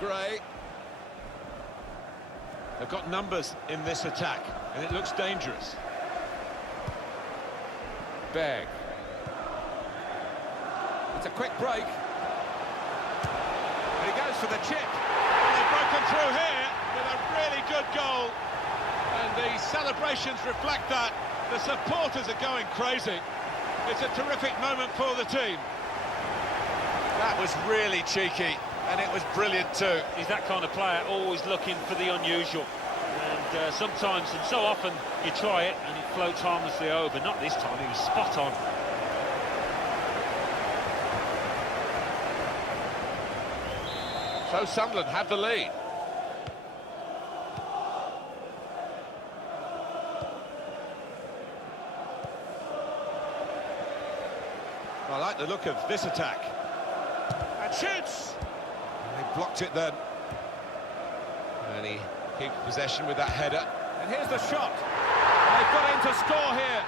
Gray. They've got numbers in this attack, and it looks dangerous. Berg. It's a quick break. And he goes for the chip. And they've broken through here with a really good goal. And the celebrations reflect that. The supporters are going crazy. It's a terrific moment for the team. That was really cheeky, and it was brilliant too. He's that kind of player, always looking for the unusual. And sometimes, and so often, you try it and it floats harmlessly over. Not this time, he was spot on. So Sunderland have the lead. I like the look of this attack. And shoots! And they blocked it then. And he keeps possession with that header. And here's the shot. And they've got him to score here.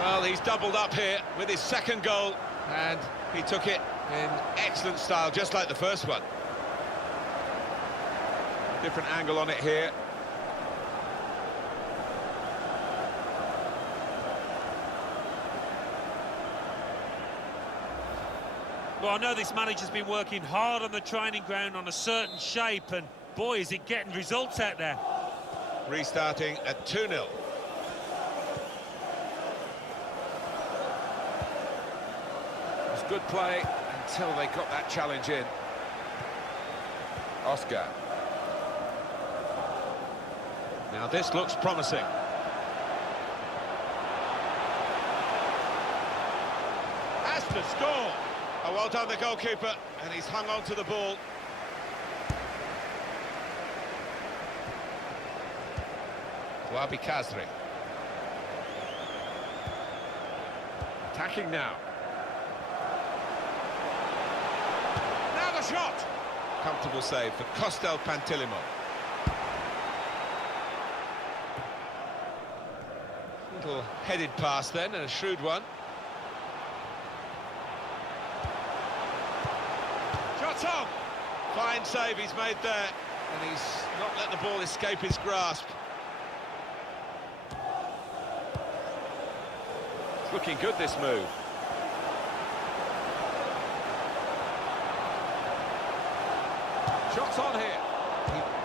Well, he's doubled up here with his second goal, and he took it in excellent style, just like the first one. Different angle on it here. Well, I know this manager's been working hard on the training ground on a certain shape, and boy, is it getting results out there. Restarting at 2-0. Good play until they got that challenge in. Oscar. Now this looks promising. Has to score. Oh, well done the goalkeeper, and he's hung on to the ball. Wabi Kazri. Attacking now. Shot! Comfortable save for Costel Pantilimo. Little headed pass then, and a shrewd one. Shot on! Fine save he's made there, and he's not let the ball escape his grasp. It's looking good, this move. Shots on here.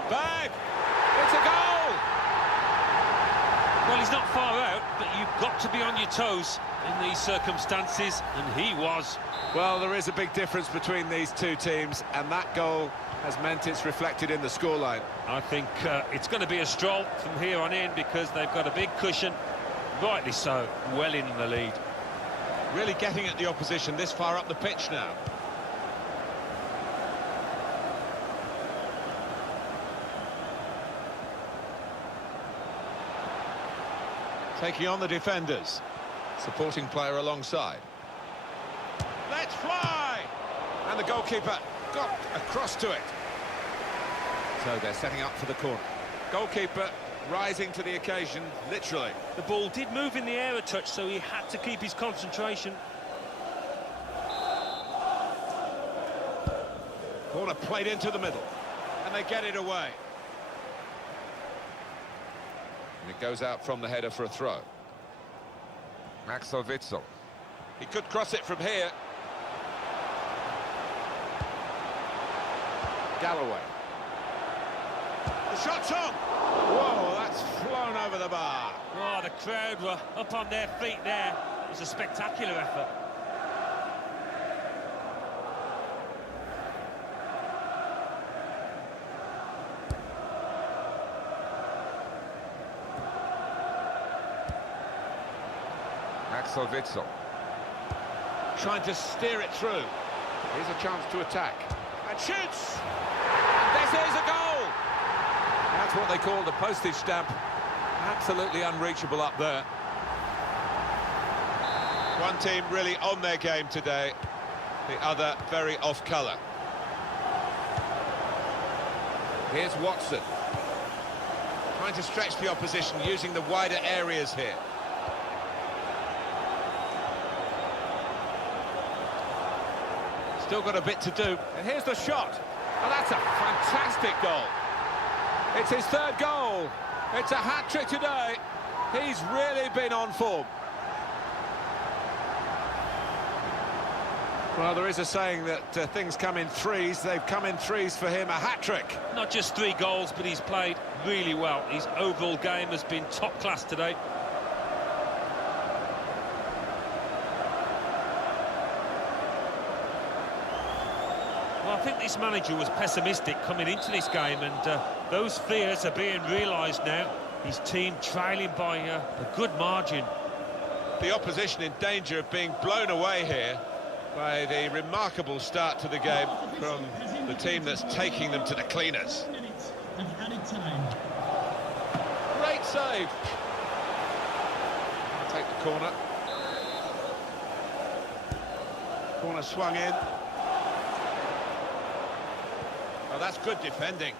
Bang! It's a goal! Well, he's not far out, but you've got to be on your toes in these circumstances, and he was. Well, there is a big difference between these two teams, and that goal has meant it's reflected in the scoreline. I think it's going to be a stroll from here on in, because they've got a big cushion, rightly so, well in the lead. Really getting at the opposition this far up the pitch now. Taking on the defenders. Supporting player alongside. Let's fly! And the goalkeeper got across to it. So they're setting up for the corner. Goalkeeper rising to the occasion, literally. The ball did move in the air a touch, so he had to keep his concentration. Corner played into the middle. And they get it away. And it goes out from the header for a throw. Axel Witsel. He could cross it from here. Galloway. The shot's on! Whoa, that's flown over the bar. Oh, the crowd were up on their feet there. It was a spectacular effort. Axel Witsel. Trying to steer it through. Here's a chance to attack. And shoots! And this is a goal! That's what they call the postage stamp. Absolutely unreachable up there. One team really on their game today. The other very off colour. Here's Watson. Trying to stretch the opposition using the wider areas here. Still got a bit to do. And here's the shot. Oh, that's a fantastic goal. It's his third goal. It's a hat-trick today. He's really been on form. Well, there is a saying that things come in threes. They've come in threes for him, a hat-trick. Not just 3 goals, but he's played really well. His overall game has been top class today. Well, I think this manager was pessimistic coming into this game, and those fears are being realised now. His team trailing by a good margin. The opposition in danger of being blown away here by the remarkable start to the game from the team that's taking them to the cleaners. Great save. Take the corner. Corner swung in. Oh, that's good defending.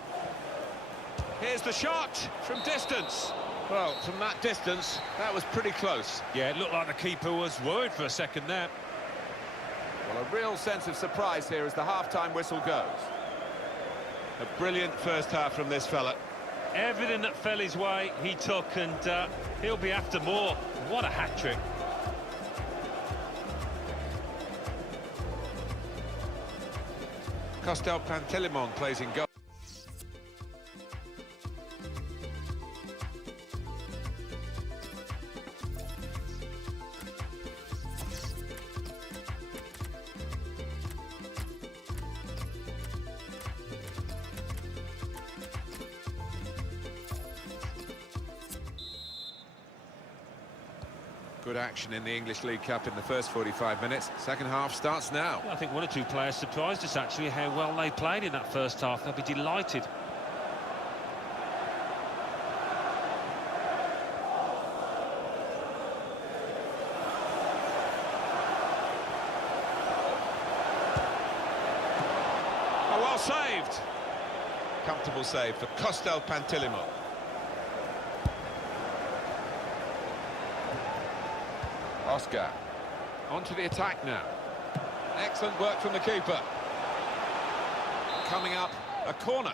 Here's the shot from distance. Well, from that distance, that was pretty close. Yeah, it looked like the keeper was worried for a second there. Well, a real sense of surprise here as the half-time whistle goes. A brilliant first half from this fella. Everything that fell his way, he took, and he'll be after more. What a hat-trick. Costel Pantelimon plays in goal. Good action in the English League Cup in the first 45 minutes. Second half starts now. I think 1 or 2 players surprised us, actually, how well they played in that first half. They'll be delighted. Oh, well saved. Comfortable save for Costel Pantelimon. Oscar, onto the attack now. Excellent work from the keeper. Coming up, a corner.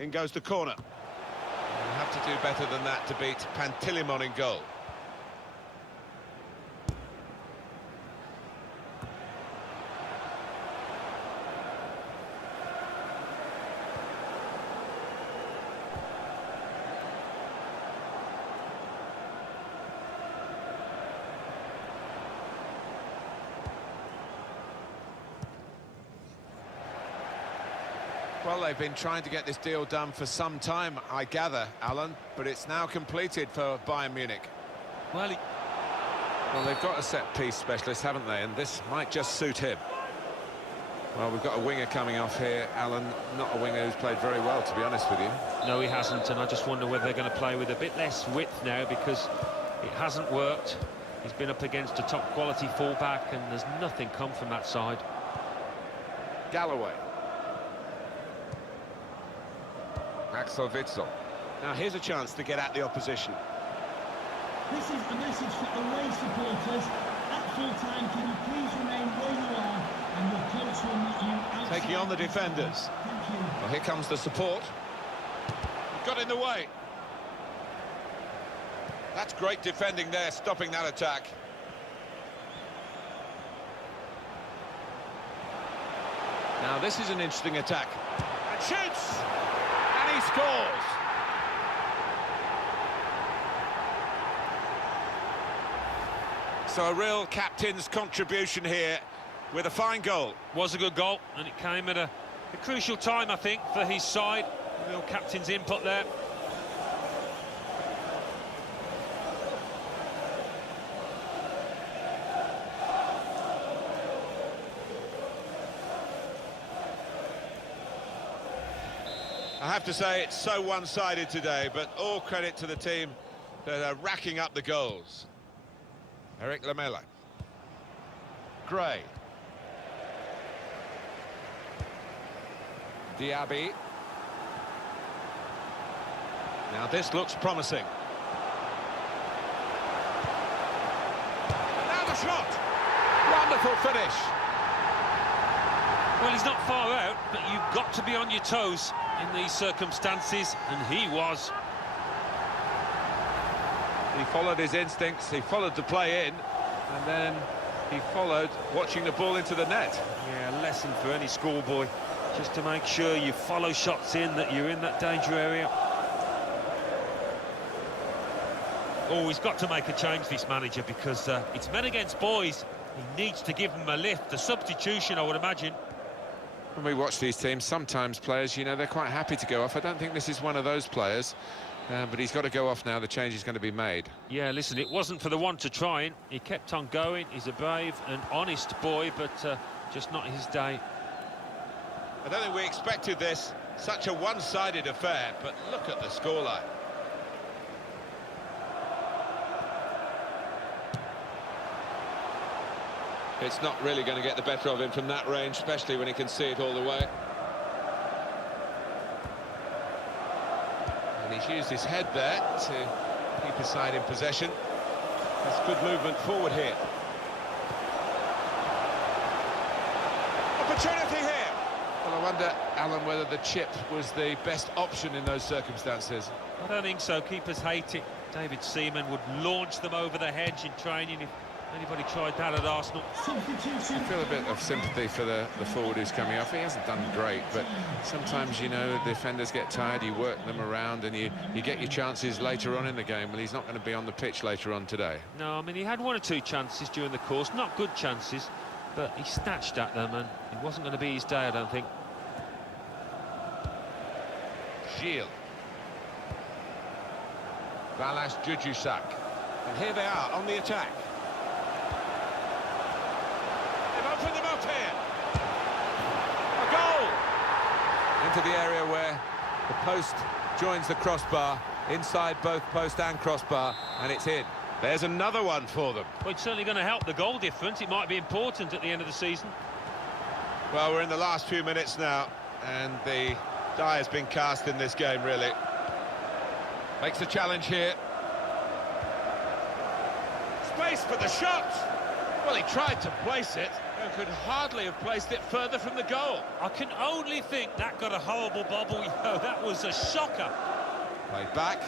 In goes the corner. You'll have to do better than that to beat Pantelimon in goal. Well, they've been trying to get this deal done for some time, I gather, Alan, but it's now completed for Bayern Munich. Well, they've got a set-piece specialist, haven't they? And this might just suit him. Well, we've got a winger coming off here, Alan. Not a winger who's played very well, to be honest with you. No, he hasn't, and I just wonder whether they're going to play with a bit less width now, because it hasn't worked. He's been up against a top-quality fullback, and there's nothing come from that side. Galloway. Axel Witsel. Now here's a chance to get at the opposition. This is a message for away supporters. At full time, can you please remain where you are, and your coach will meet you outside. Taking on the defenders. Thank you. Well, here comes the support. Got in the way. That's great defending there, stopping that attack. Now this is an interesting attack. And shoots! And he scores! So a real captain's contribution here with a fine goal. Was a good goal, and it came at a crucial time, I think, for his side. A real captain's input there. I have to say it's so one-sided today, but all credit to the team that are racking up the goals. Eric Lamela. Gray. Diaby. Now this looks promising. And now the shot! Wonderful finish. Well, he's not far out, but you've got to be on your toes in these circumstances, and he was. He followed his instincts, he followed the play in, and then he followed watching the ball into the net. Yeah, a lesson for any schoolboy, just to make sure you follow shots in, that you're in that danger area. Oh, he's got to make a change, this manager, because it's men against boys. He needs to give them a lift, a substitution, I would imagine. When we watch these teams, sometimes players, you know, they're quite happy to go off. I don't think this is one of those players, but he's got to go off now. The change is going to be made. Yeah, listen, it wasn't for the one to try. He kept on going. He's a brave and honest boy, but just not his day. I don't think we expected this, such a one-sided affair, but look at the scoreline. It's not really going to get the better of him from that range, especially when he can see it all the way. And he's used his head there to keep his side in possession. That's good movement forward here. Opportunity here. Well, I wonder, Alan, whether the chip was the best option in those circumstances. I don't think so. Keepers hate it. David Seaman would launch them over the hedge in training if anybody tried that at Arsenal. Substitution. I feel a bit of sympathy for the forward who's coming off. He hasn't done great, but sometimes, you know, the defenders get tired, you work them around, and you get your chances later on in the game. Well, he's not going to be on the pitch later on today. No, I mean, he had one or two chances during the course, not good chances, but he snatched at them, and it wasn't going to be his day, I don't think. Gilles. Balas Jujusak. And here they are on the attack. They've opened them up here. A goal! Into the area where the post joins the crossbar, inside both post and crossbar, and it's in. There's another one for them. Well, it's certainly going to help the goal difference. It might be important at the end of the season. Well, we're in the last few minutes now, and the die has been cast in this game, really. Makes the challenge here. Space for the shot! Well, he tried to place it, and could hardly have placed it further from the goal. I can only think that got a horrible bobble. You know, that was a shocker. Played back.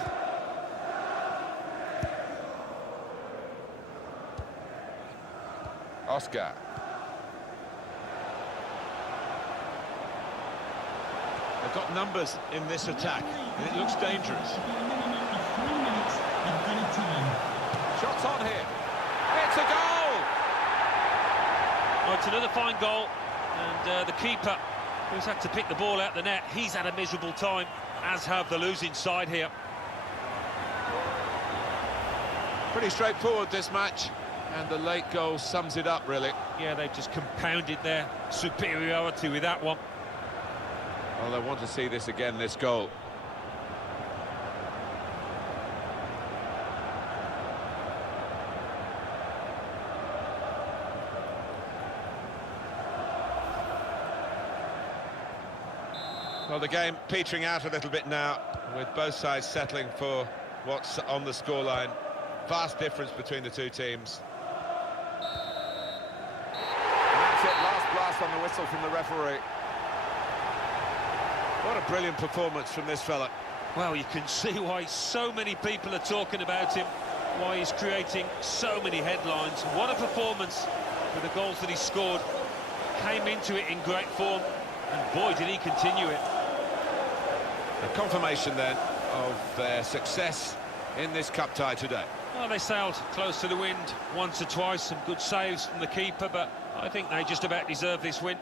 Oscar. They've got numbers in this attack, and it looks dangerous. Shots on here. It's a goal! Oh, it's another fine goal, and the keeper, who's had to pick the ball out the net, he's had a miserable time, as have the losing side here. Pretty straightforward, this match, and the late goal sums it up, really. Yeah, they've just compounded their superiority with that one. Well, they want to see this again, this goal. Well, the game petering out a little bit now, with both sides settling for what's on the scoreline. Vast difference between the two teams. And that's it, last blast on the whistle from the referee. What a brilliant performance from this fella. Well, you can see why so many people are talking about him, why he's creating so many headlines. What a performance with the goals that he scored. Came into it in great form, and boy, did he continue it. A confirmation then of their success in this cup tie today. Well, they sailed close to the wind once or twice, some good saves from the keeper, but I think they just about deserve this win.